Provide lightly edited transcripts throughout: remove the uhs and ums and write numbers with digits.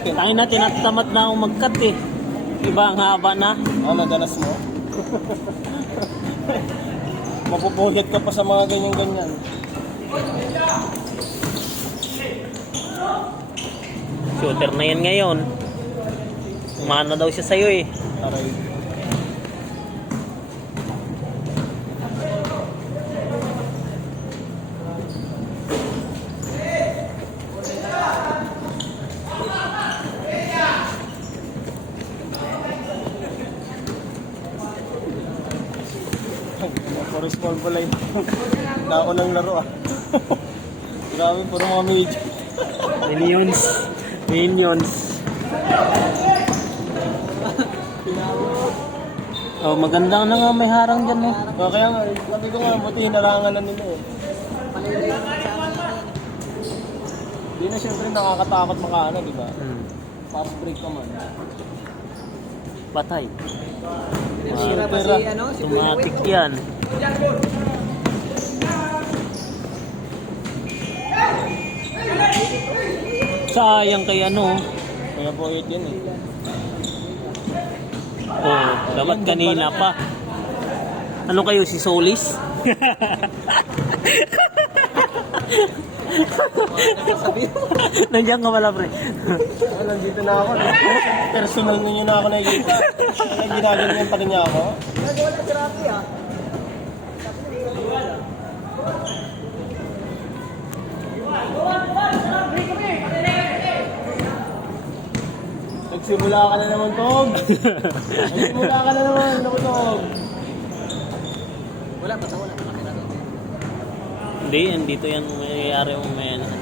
Tayo na, tinatamad na akong mag-cut eh. Iba ang haba na. Ano, danas mo? Mapupuhit ka pa sa mga ganyan-ganyan. Shooter na yan ngayon. Umano daw siya sa'yo eh. Aray. Forest ball pala yun. Naunang laro ah. Grabe, puro mga medyo. Minions. Minions. Oh, maganda na nga may harang dyan eh. So, kaya nga, sabi ko nga, buti hinarangan na nila eh. Hindi na syempre nakakatakot mga ano, di ba? Fast break ka man. Patay. Sira pa si ano, si Automatic yan. Sayang kay ano. Kaya po yun eh. Oh, dapat kanina pa. Ano kayo, si Solis? Nandiyan ka pala, pre. Nandito na ako. Personal ninyo na ako nakikita. Ginaganyan pa rin niya ako. Nagawa ng therapy ah. Nagsimula ka na naman, Tog. Nagsimula ka na naman, Tog. Wala, basta wala. Hindi, andito yan mayayari yung may ano.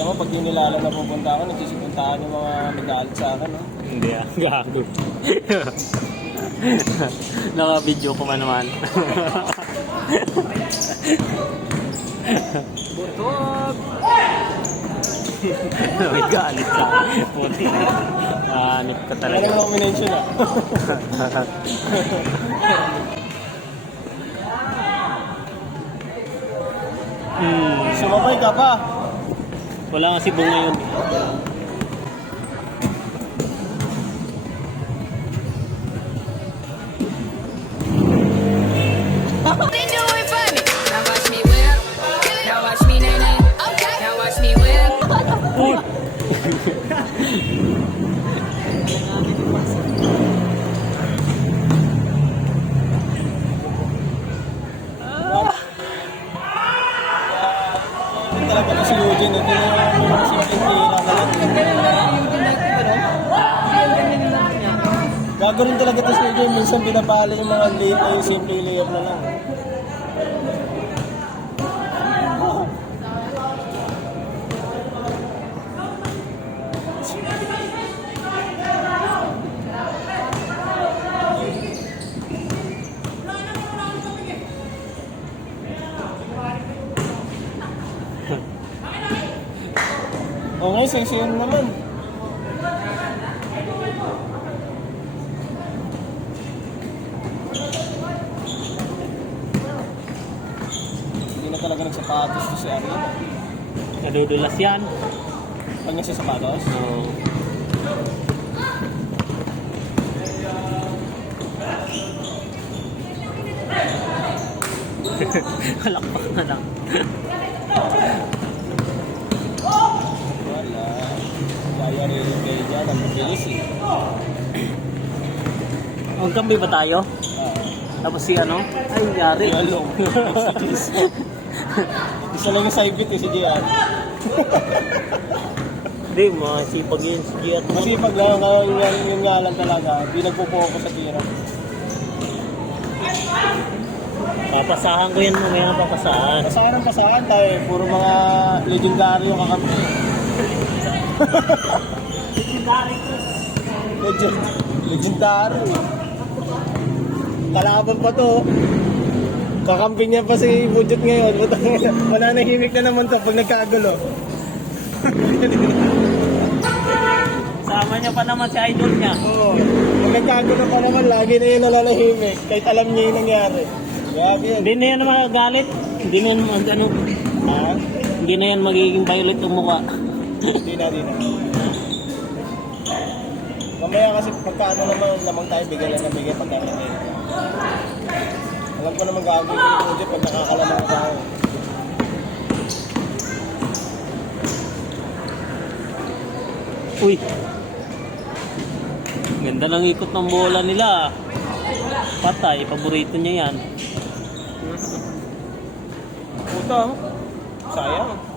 Ako, pag yung nilalang na pupunta ako, nagsisipuntahan yung mga nag-aalit sa akin, no? Hindi ah, gago. Naka-video ko man naman. Butog! May galit ka. Puti. Anip ka Ano talaga. mo minention ah? Sumabay ka pa. Wala nga si Bunga yun. They do it for me. Now watch me whip. Now watch me nay nay. Okay. Now watch me whip. Ito talaga to si Eugene. Ito yung simpleng tira na lang. Gago rin talaga to si Eugene. Minsan binabala yung mga late ay simpleng layup na lang. O ngayon, sisiyon naman. Hindi na talaga nagsapatos to si Ariel. Nadudulas yan. Pag nagsasapatos? Oo. Halakpak na lang. Wala. Kaya rin kayo dyan. Ang mabilis eh. Magkambi ba tayo? Tapos si ano? Ay, yari. Yalong. Isa lang yung side bit eh, si JR. Hindi, masipag yun si Gia. Masipag lang, yun nga lang talaga. Hindi nagpo-focus sa tira. Papasahan ko yan mamaya, papasahan. Pasahan tayo eh. Puro mga legendary yung kakampi. Legendary. Kalaban pa to. Kakampi niya pa si Budget ngayon. Wala na himik na naman to pag nagkagulo. Sama niya pa naman si idol niya. Oo. Pag nagkagulo pa naman, lagi na yun nalalahimik. Kahit alam niya yung nangyari. Grabe yun. Hindi na yan magagalit. Hindi na yan ano. Ha? Hindi na yan magiging violet ang mukha. Di na. Mamaya kasi pagkaano naman, lamang tayo, bigay lang ng bigay pagkano tayo. Alam ko naman gagawin ko yung project pag nakakalamang tayo. Uy. Ganda ng ikot ng bola nila. Patay, paborito niya yan. Puta, sayang.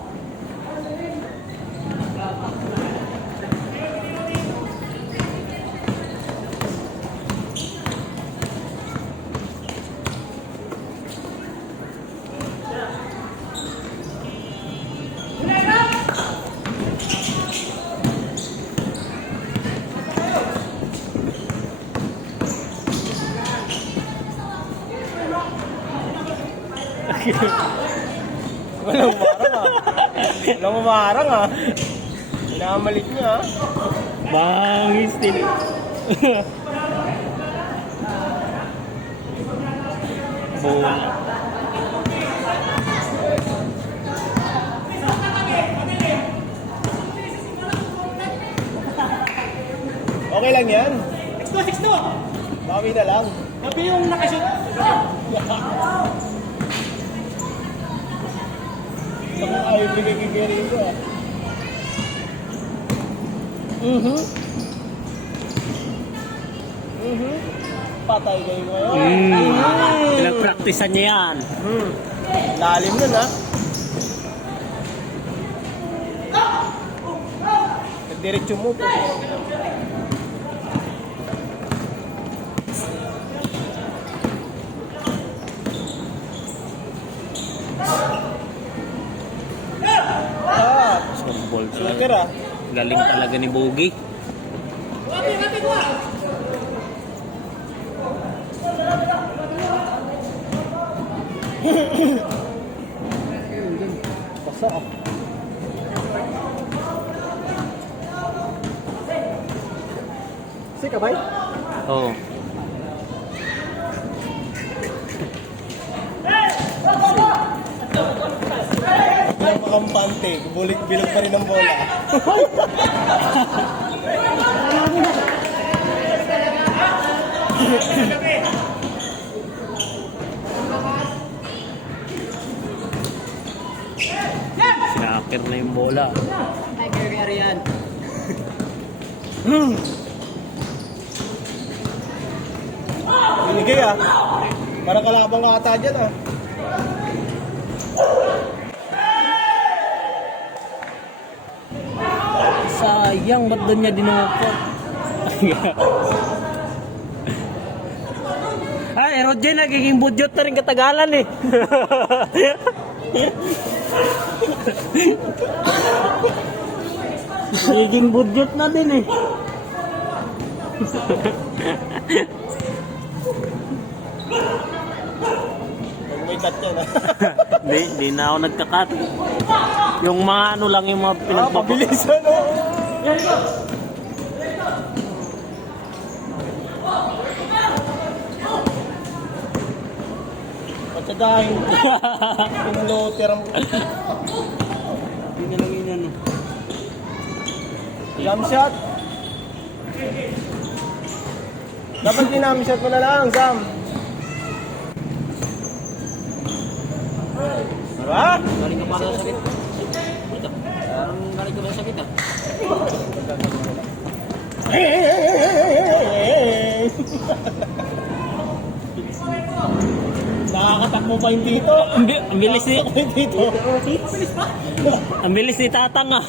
Walang umarang ah. Walang umarang ah. Pinamalik niya ah. Bangis din. Bola. Okay lang yan. 6-2. Bawi na lang. Sabi yung nakashoot. Sa kung ayaw binigay rito ah. Patay kayo ngayon. Pinagpraktisan niya yan. Lalim nun ah. Nagdiretso mo po. Softball Shooter talaga. ah. Galing talaga ni Bogie. Basta ah. Sika bay? Oo. Napakampante. Bilog pa rin ang bola. Sinakir na yung bola. Ay, kaya yan. Binigay ah. Parang kalabang ata dyan ah. Sayang, ba't doon niya dinukot? Ay, Roger, nagiging budyot na rin katagalan eh. Nagiging budyot na din eh. Pag may cut yan ah. Di na ako nagkakat. Yung mga ano lang yung mga Pabilisan oh. Patsadahin ko. Pinuloter ang... Hindi na lang yun ano. Jump shot. Dapat dinami shot mo na lang, Sam. Diba? Galing ka pa sa sakit. Parang galing ka pa sa sakit ah. Nakakatakot Takbo pa yung dito. Ang bilis ni... Takbo yung dito. Ang bilis ni Tatang ah.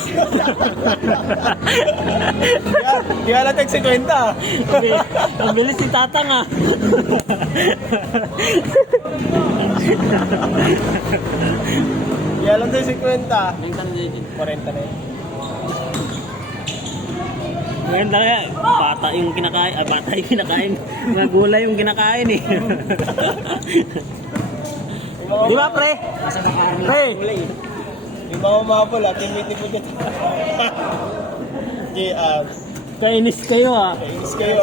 Di alat yung 50. Ang bilis ni Tatang ah. Di alat yung 50. 40 na yun. Ngayon lang yan, bata yung kinakain. Ah, bata yung kinakain. Mga gulay yung kinakain eh. Di ba pre? Pre! Yung mga mapol, teammate mo dyan. Di, Kainis kayo ah. kainis kayo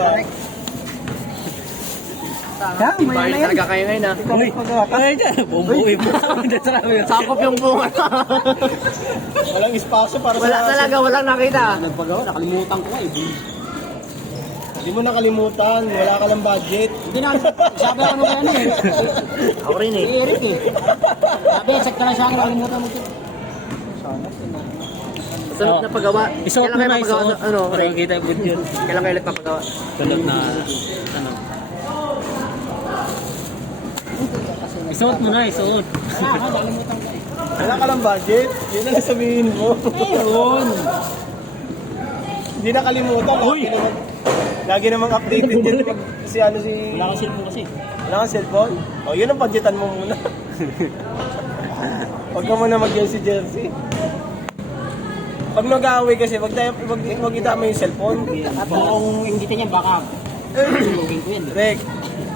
Bayan talaga kayo ngayon ah. Ay, bumbuwi po. Sakop yung bunga. Walang espasyo para Wala sa... talaga, walang nakita. Nagpagawa, nakalimutan ko eh. Hindi mo nakalimutan, wala ka lang budget. Hindi na, sabi ako nung ano eh. Ako rin eh. Eric eh. Sabi, check ka na siya, nakalimutan mo ito. Sunod na pagawa. Isuot mo na, isuot. Ano, Para makita yung video. kailan kayo ulit papagawa? Tulog na, ano. Isuot mo na, isuot. Wala ka lang budget, yun ang sabihin mo. Ayun. Hindi nakalimutan. Uy! Lagi namang updated din pag si ano si... Wala kang cellphone kasi. Wala kang cellphone? O, yun ang budgetan mo muna. Huwag ka muna mag-jersey. Pag nag-aaway kasi, wag itama yung cellphone. At kung inggitin niya, baka sulugin ko yan. Rek,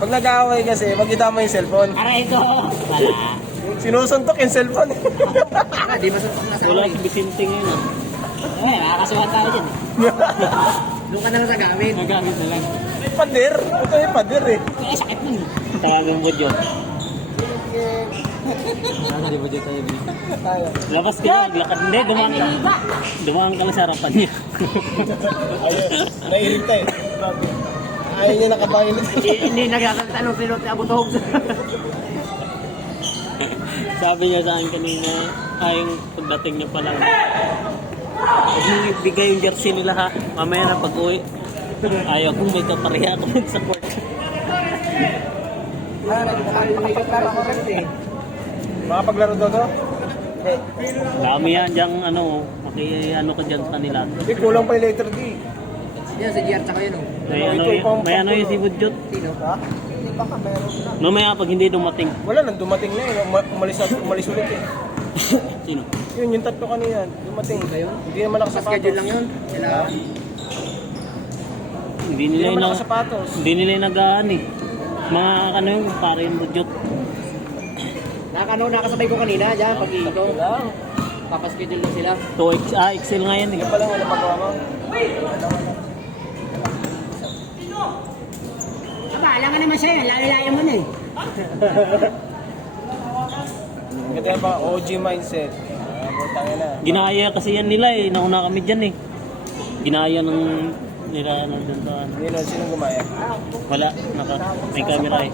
pag nag-aaway kasi, wag itama yung cellphone. Aray ko! Wala. Sinusuntok yung cellphone. Di ba suntok na sa Wala si Vicente ngayon ah. Eh, nakakasuhan tayo dyan eh. Doon ka na lang sa gamit. Nagamit na lang. May pader. Ito yung pader eh. Eh, sakit nun. Tawagan mo dyan. Di ba dyan tayo? Tayo. Labas ka na, maglakad. Hindi, dumaan ka. Dumaan ka lang sa harapan niya. Ayun. Naiirita eh. Ayaw niya nakabayan. Hindi nagkakantanong sinot na abutog. Sabi niya sa akin kanina, yung pagdating niya pa lang. Huwag mong ibigay yung jersey nila ha. Mamaya na pag-uwi. Ayaw kong may kapareha ako sa court. Makapaglaro daw to? Dami yan dyan, ano ka dyan sa kanila. Hindi, kulang pa yung letter D. Yan, sa GR tsaka yun oh. May ano yung si Budjot. Sino? Ha? Hindi, baka meron na. Mamaya pag hindi dumating. Wala, nang dumating na eh. Umalis ulit eh. Sino? Yun, yung tatlo kanina. Dumating. Hindi naman Sa nakasapatos. schedule lang yun. Sila. Hindi Hindi nila naman yung nakasapatos. hindi nila yung nagaan eh. Mga ano yung pare yung Budjot. Nakasabay ko kanina dyan. Pag ikaw, papaschedule lang sila. 2X, XL nga yan eh. Yan pala nga napagawa mo. Aba, alam nga naman siya yun. Layo-layo mo na eh. Ganda yan pa, OG mindset. Butangin na. Ginaya kasi yan nila eh. Nauna kami dyan eh. Ginaya ng nila ano dun sa ano. Hindi nun, sinong gumaya? Wala, may camera eh.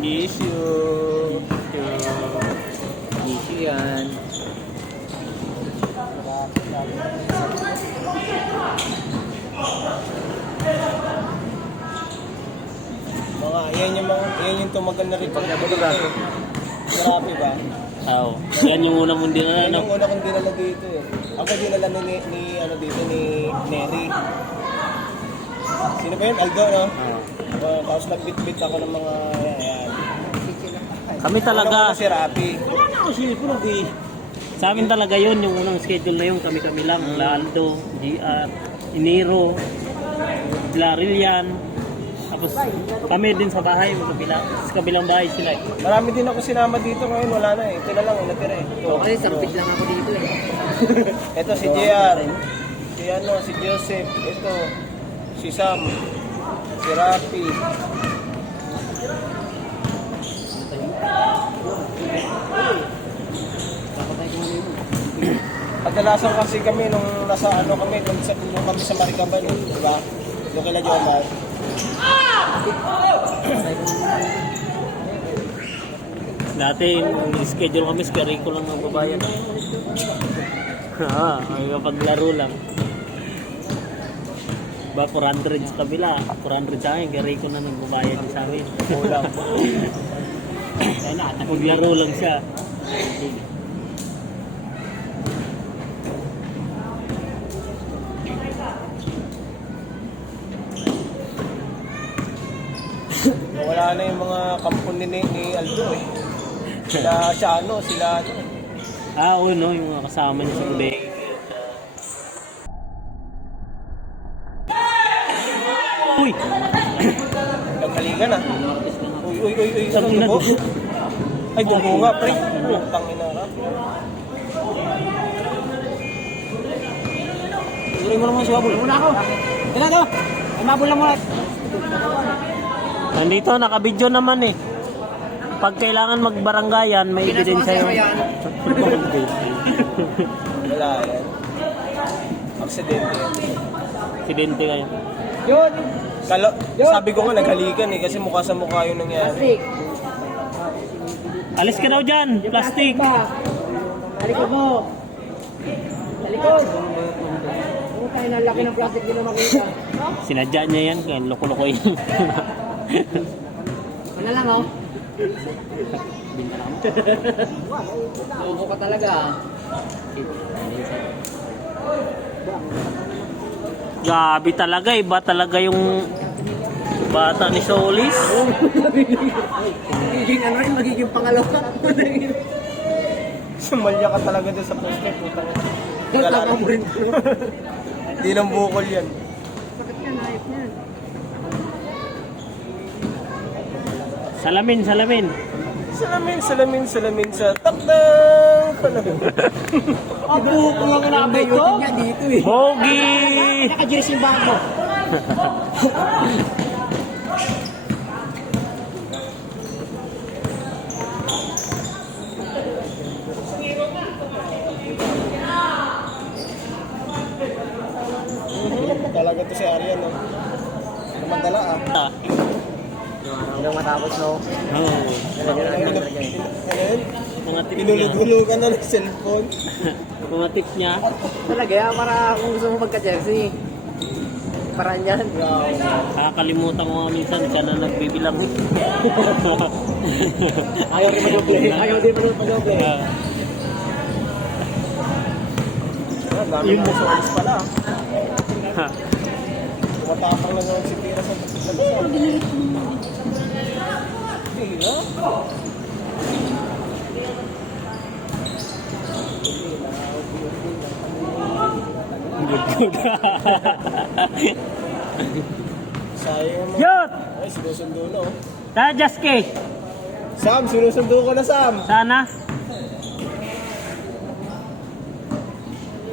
Miss you. Issue yan. Yan yung tumagal na rin pag nabulugan. Grabe ba? Oo. Yan yung una mong dinala, Yan no? yung una kong dinala dito eh. Ako dinala ni Neri. Sino ba yun? Aldo, no? Tapos nagbit-bit ako ng mga yan. Kami talaga, Ano ko si Rapi. sa amin talaga yun, yung unang schedule na yun, kami-kami lang. Laldo, GR, Iniro, Blarillian. Tapos kami din sa bahay, sa kabilang bahay sila eh. Marami din ako sinama dito ngayon, wala na eh. Ito na lang, natira eh. Ito. Okay, sampid lang ako dito eh. Ito si JR. Si Joseph. Ito. Si Sam. Si Rapi. Kadalasan kasi kami nung nasa ano kami, nung kami sa Maricaban, di ba? Doon kila Jomar. Dati, schedule kami, skari ko lang ng babayan. Ay paglaro lang. Ba 400 sa kabila, 400 sa akin, gari ko na nagbabayad sa amin. Kulang. Maglaro lang siya. Wala na yung mga kampon ni Aldo eh. Sila Shano, sila ano. Ah, oo, no, yung mga kasama niya sa bodega. Uy! Nagkaligan ah. Uy. Ano dugo? Ay, dugo nga, pre. Tangin na ka. Tuloy mo naman si Wabul. Muna ako. Kailan to? Ay, mabul lang muna. Nandito, nakabidyo naman eh. Pag kailangan magbaranggayan, may ebidensya yun. Wala yan. Aksidente yan. Aksidente kayo. Yun. Sabi ko nga naghalikan eh kasi mukha sa mukha yung nangyari. Plastic. Alis ka daw dyan, plastic. Talikod mo. Talikod. Ano tayo na laki ng plastic din na makita? Sinadya niya yan, kaya loko-loko yun. Ano lang oh. Loko ka talaga. Gabi talaga, iba talaga yung bata ni Solis. Magiging ano rin, magiging pangalawa. Sumalya ka talaga doon sa poste, putang. Tama mo rin. Di lang bukol yan. Bakit yan? Ayop yan. Salamin. Salamin sa takdang panahon. Abo ko lang nabay ko. Niya dito eh. Bogi! Naka-jersey yung bag mo. Talaga to si Arian, no? Namadala, ah. Hindi matapos no. Oh. Ano yun? Mga tip niya. Pinulog-hulugan na ng cellphone. Mga tip niya. Talaga yan, para kung gusto mo magka-jersey. Paraan yan. Kakalimutan ko nga minsan, siya na nagbibilang. Ayaw din mag-doble. Ayaw din mag-doble. Ah, dami mo sa alis pala. Tumatapang lang naman si Pira sa sayang mo. Yot! Ay, sinusundo na, oh. Tajaske! Sam, sinusundo ko na, Sam. Sana?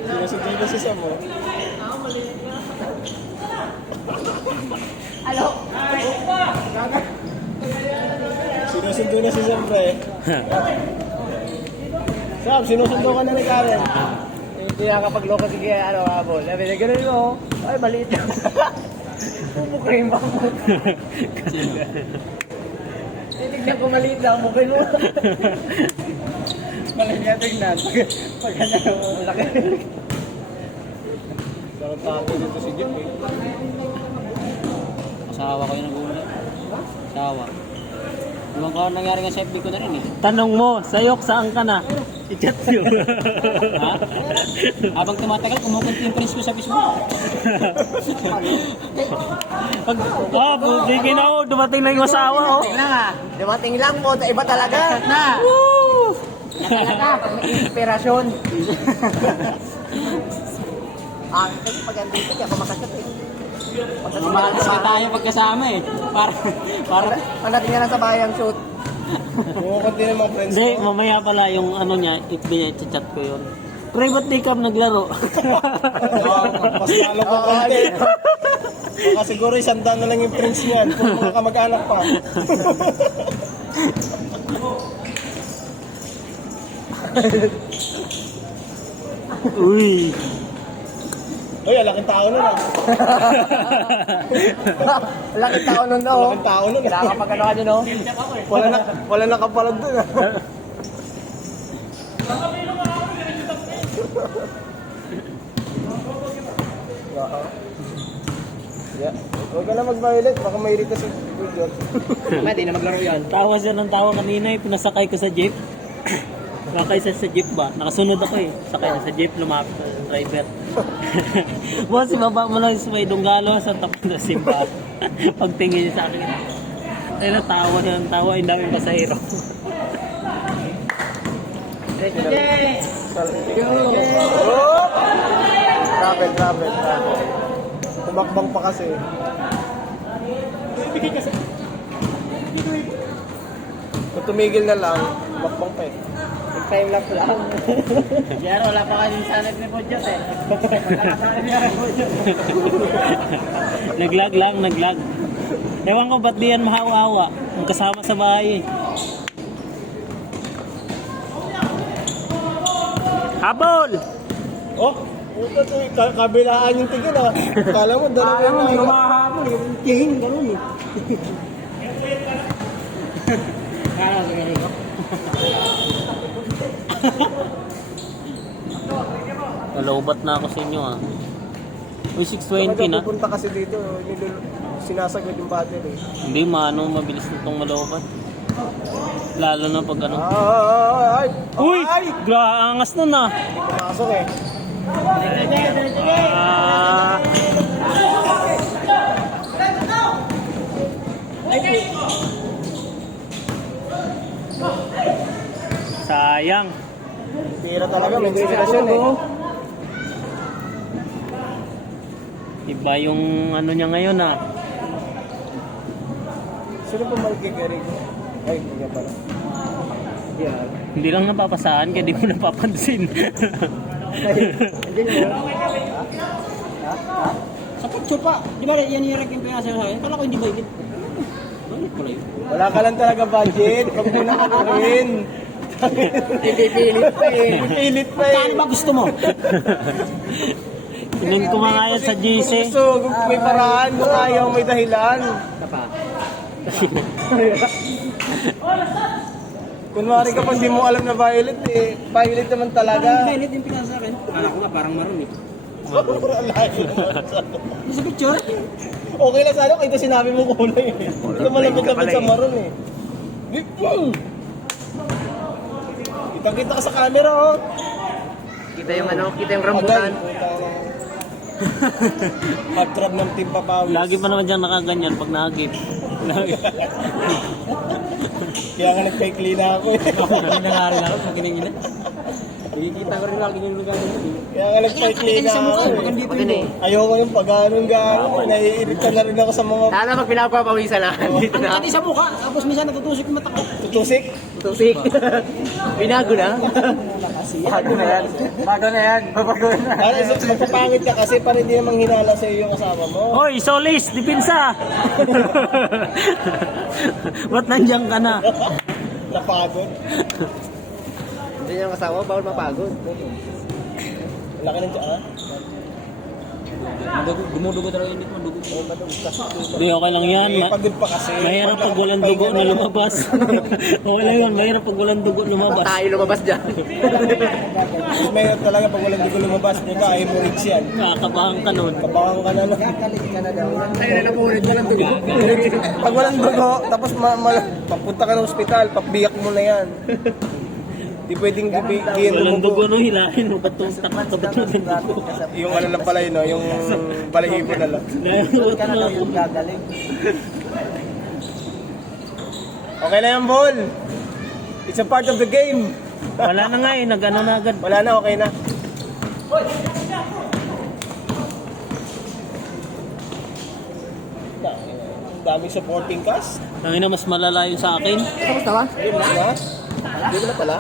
Sinusundo na si Sam, oh. Hello? Sinusundo na si Sam, pre. Sam, sinusundo ka na ni Karen. Hindi nakapagloko sige ano habol. Sabi na ganun mo. Ay maliit lang. Pumukay mo. Tignan ko maliit lang mukha mo. Maliit niya tignan. Pag ano malaki. Sarang tapo dito si Jeff, eh. Asawa ko yung nag-uuli. Asawa. Ibang ko nangyari nga sa FB ko na rin eh. Tanong mo, sayok saan ka na? I-chat yun. Ha? Habang tumatagal, kumukunti yung prince ko sa Facebook. Bigyan ako, dumating na yung asawa, oh. Tingnan nga. Dumating lang po, iba talaga. Na. Woo! Nakalata, pag may inspirasyon. Kasi pag andito, kaya kumakasat eh. Mamahalas ka tayo pagkasama eh. Para pagdating niya lang sa bahay ang shoot. Kumukunti na yung mga friends Hindi, ko. mamaya pala yung ano niya, FB niya, i-chat ko yun. Private day cam naglaro. Mas lalo ko konti. Baka siguro 100 na lang yung friends niyan. Kung mga kamag-anak pa. Uy. Uy, alaking tao nun, ah. Laking tao nun no. Alaking tao nun, ah. Kailangan pag ano ka dyan no. Wala na kapalag dun, ah. Yeah. Huwag ka na mag-violet, baka mahilig ka sa video. Hindi na maglaro yan. Tawa siya ng tawa kanina eh, pinasakay ko sa jeep. Sakay siya sa jeep ba? Nakasunod ako eh. Sakay sa jeep, lumapit ang driver. Boss, ibaba mo lang sa may Dunggalo sa tapat na simba. Pagtingin niya sa akin. Ay natawa siya ng tawa, yung daming pasahero. Oh! Travel. Tumakbang pa kasi. Kung tumigil na lang, tumakbang pa eh. Time lapse lang. Yan, wala pa kasing sanad ni Podyot eh. Naglag. Ewan ko ba't di yan mahawa-hawa. Ang kasama sa bahay eh. Habol! Oh! Puta to, kabilaan yung tigil ah. Kala mo, dalawa yung mga. Lumahabol, yung king, gano'n eh. Kala ko ganun ko. Nalobat na ako sa inyo ah. Uy, 620 na. Pupunta kasi dito, sinasagad yung battery. Hindi mabilis na itong malobat. Lalo na pag ano. Ay! Uy! Angas nun ah. Hindi pumasok eh. Ah. Sayang. Tira talaga, may inspirasyon eh. Iba yung ano niya ngayon ah. Sino pa magkikari ko? Ay, hindi nga pala. Hindi lang napapasahan kaya di mo napapansin. Hindi mo. Sa picture pa. Di ba yan yung yung pinasa sa akin? Kala ko hindi ba ikit? Bakit pala yun? Wala ka lang talaga budget. Huwag mo na kanuhin. Pipilit pa eh. Pilit pa Kano eh. ba gusto mo? Sinun ko nga yan sa GC. Gusto, may paraan. Kung ayaw, may dahilan. Tapa. Kunwari ka pa hindi mo alam na violet eh. Violet naman talaga. Pilit yung pinasa sa akin. Kala ko nga parang maroon eh. Sa picture? Okay lang sana kung ito sinabi mo kulay eh. Ito malapit-lapit sa maroon eh. Kitang-kita ka sa camera oh. Kita yung ano, kita yung rambutan. Pag-trap ng Team Papawis. Lagi pa naman dyan nakaganyan pag nakagip. Kaya nga nagpa-clean na ako eh. Hindi na rin ako sa kiningin. Nakikita ko rin lagi yung lugar nito. Kaya nga nagpa-clean na ako eh. Ayoko yung pag-anong gano'n. Naiirita na rin ako sa mga Sana pag pinapapawisan na. Dito na. Pati sa mukha. Tapos minsan natutusik yung mata ko. tutusik. Tutusik. Binago na. Bago na yan. Bago na yan. Bago na. Ano, magpapangit ka kasi para hindi namang hinala sa iyo yung kasama mo. Hoy, Solis, dipinsa! Ba't nandiyan ka na? Napagod. Hindi yung kasama, bawal mapagod. Laki ng tiyan. Gumudugo talaga yung mo. Dugo. Hindi, okay lang yan. Pagod pa kasi. Mahirap pag walang dugo na lumabas. Okay lang yan, mahirap pag walang dugo lumabas. Tayo lumabas dyan. Mas mahirap talaga pag walang dugo lumabas. Di ba, hemorrhage yan. Nakakabahan ka nun. Kabahan ka na lang. Tayo na napulit na lang dugo. Pag walang dugo, tapos papunta ka ng ospital, pabiyak mo na yan. Di pwedeng bigyan Walang mo dugo no, hilahin mo. Ba't itong takot ka ba't walang dugo? yung ano lang pala yun, no? Yung balahibo na lang. Nahihirap na ako. Okay na yan, Bol. It's a part of the game. Wala na nga eh, nag-ano na agad. Wala na, okay na. Ang daming supporting cast. Tangina, mas malala yun sa akin. Kamusta ba? Hindi mo na pala.